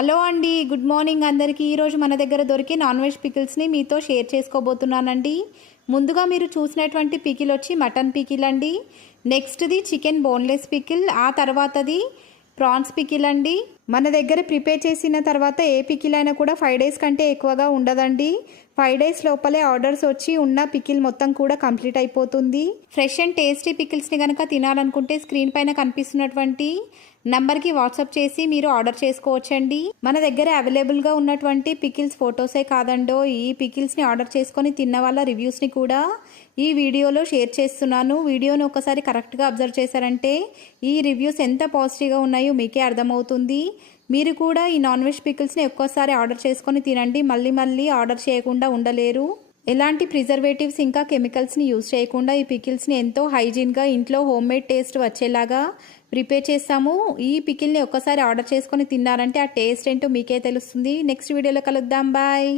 Hello అండి good morning అందరికీ. ఈరోజు మన దగ్గర దొరికే నాన్ వెజ్ పికిల్స్ని మీతో షేర్ చేసుకోబోతున్నానండి. ముందుగా మీరు చూసినటువంటి పికిల్ వచ్చి మటన్ పికిల్ అండి నెక్స్ట్ది చికెన్ బోన్లెస్ పికిల్ ఆ తర్వాతది ప్రాన్స్ పికిల్ అండి మన దగ్గర ప్రిపేర్ చేసిన తర్వాత ఏ పికిల్ అయినా కూడా ఫైవ్ డేస్ కంటే ఎక్కువగా ఉండదండి. ఫైవ్ డేస్ లోపలే ఆర్డర్స్ వచ్చి ఉన్న పికిల్ మొత్తం కూడా కంప్లీట్ అయిపోతుంది. ఫ్రెష్ అండ్ టేస్టీ పికిల్స్ని కనుక తినాలనుకుంటే స్క్రీన్ పైన కనిపిస్తున్నటువంటి నంబర్కి వాట్సాప్ చేసి మీరు ఆర్డర్ చేసుకోవచ్చండి. మన దగ్గర అవైలబుల్గా ఉన్నటువంటి పికిల్స్ ఫొటోసే కాదండో ఈ పికిల్స్ని ఆర్డర్ చేసుకొని తిన్న వాళ్ళ రివ్యూస్ని కూడా ఈ వీడియోలో షేర్ చేస్తున్నాను. వీడియోని ఒకసారి కరెక్ట్గా అబ్జర్వ్ చేశారంటే ఈ రివ్యూస్ ఎంత పాజిటివ్గా ఉన్నాయో మీకే అర్థమవుతుంది. మీరు కూడా ఈ నాన్ వెజ్ పికిల్స్ని ఒక్కోసారి ఆర్డర్ చేసుకొని తినండి. మళ్ళీ మళ్ళీ ఆర్డర్ చేయకుండా ఉండలేరు. ఎలాంటి ప్రిజర్వేటివ్స్ ఇంకా కెమికల్స్ని యూజ్ చేయకుండా ఈ పికిల్స్ని ఎంతో హైజీన్గా ఇంట్లో హోమ్ మేడ్ టేస్ట్ వచ్చేలాగా ప్రిపేర్ చేస్తాము. ఈ పికిల్ని ఒక్కసారి ఆర్డర్ చేసుకొని తిన్నారంటే ఆ టేస్ట్ ఏంటో మీకే తెలుస్తుంది. నెక్స్ట్ వీడియోలో కలుద్దాం. బాయ్.